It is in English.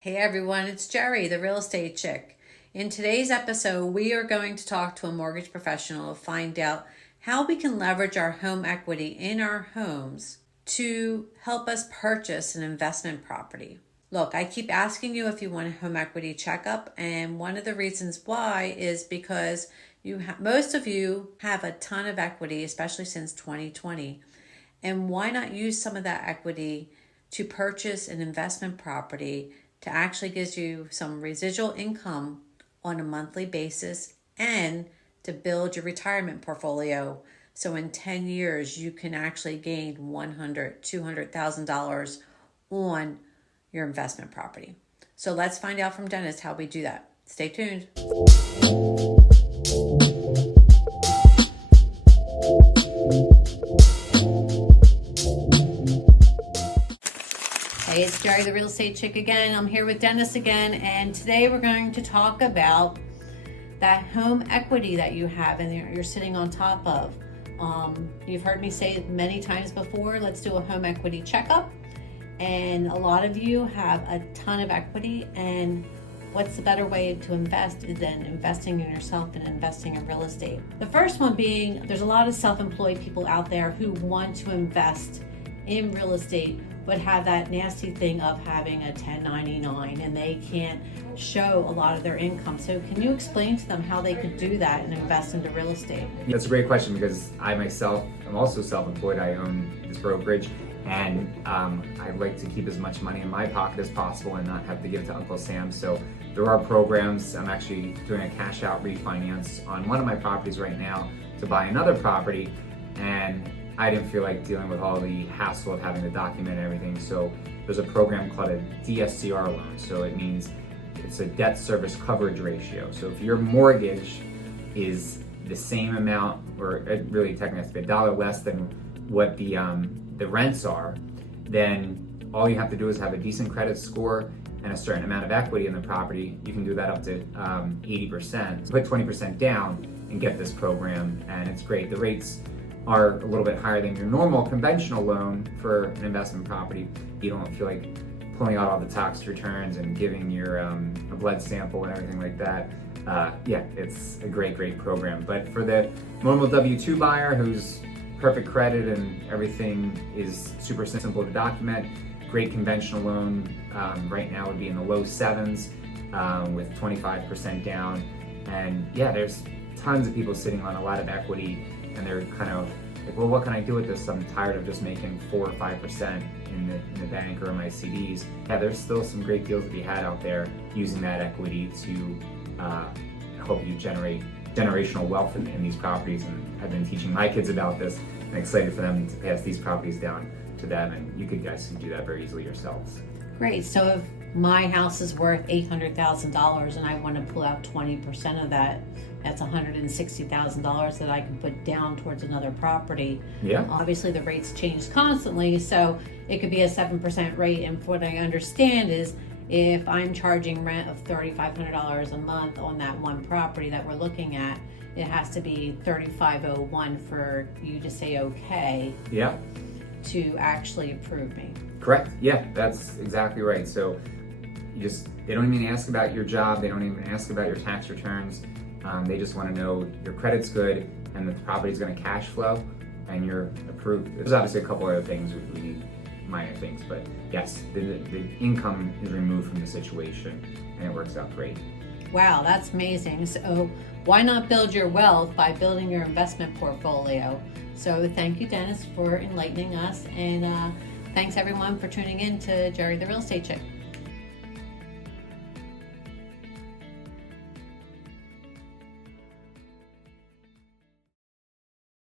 Hey everyone, it's Gerrie, the real estate chick. In today's episode, we are going to talk to a mortgage professional to find out how we can leverage our home equity in our homes to help us purchase an investment property. Look, I keep asking you if you want a home equity checkup, and one of the reasons why is because most of you have a ton of equity, especially since 2020. And why not use some of that equity to purchase an investment property to actually gives you some residual income on a monthly basis and to build your retirement portfolio. So in 10 years, you can actually gain $100,000, $200,000 on your investment property. So let's find out from Dennis how we do that. Stay tuned. Hey, it's Gerrie, the real estate chick again. I'm here with Dennis again, and today we're going to talk about that home equity that you have and you're sitting on top of. You've heard me say it many times before, let's do a home equity checkup. And a lot of you have a ton of equity, and what's the better way to invest than investing in yourself and investing in real estate? The first one being, there's a lot of self-employed people out there who want to invest in real estate but have that nasty thing of having a 1099 and they can't show a lot of their income. So can you explain to them how they could do that and invest into real estate? That's a great question because I myself am also self-employed. I own this brokerage, and I like to keep as much money in my pocket as possible and not have to give it to Uncle Sam. So there are programs. I'm actually doing a cash out refinance on one of my properties right now to buy another property, and I didn't feel like dealing with all the hassle of having to document everything. So there's a program called a DSCR loan. So it means it's a debt service coverage ratio. So if your mortgage is the same amount, or it really technically has to be $1 less than what the rents are, then all you have to do is have a decent credit score and a certain amount of equity in the property. You can do that up to 80%. Put 20% down and get this program, and it's great. The rates are a little bit higher than your normal conventional loan for an investment property. You don't feel like pulling out all the tax returns and giving your a blood sample and everything like that. Yeah, it's a great program. But for the normal W-2 buyer who's perfect credit and everything is super simple to document, great conventional loan right now would be in the low 7s with 25% down. And yeah, there's tons of people sitting on a lot of equity, and they're kind of like, well, what can I do with this? I'm tired of just making 4 or 5% in the bank or in my CDs. Yeah, there's still some great deals to be had out there using that equity to help you generate generational wealth in these properties. And I've been teaching my kids about this and excited for them to pass these properties down to them. And you guys can do that very easily yourselves. Great. So if my house is worth $800,000 and I want to pull out 20% of that, that's $160,000 that I can put down towards another property. Yeah. Obviously the rates change constantly, so it could be a 7% rate. And what I understand is if I'm charging rent of $3,500 a month on that one property that we're looking at, it has to be $3,501 for you to say okay. Yeah. To actually approve me. Correct. Yeah, that's exactly right. So they don't even ask about your job. They don't even ask about your tax returns. They just want to know your credit's good and that the property's going to cash flow and you're approved. There's obviously a couple other things we need, minor things, but yes, the income is removed from the situation and it works out great. Wow, that's amazing. So why not build your wealth by building your investment portfolio? So thank you, Dennis, for enlightening us, and thanks everyone for tuning in to Gerrie, the real estate chick.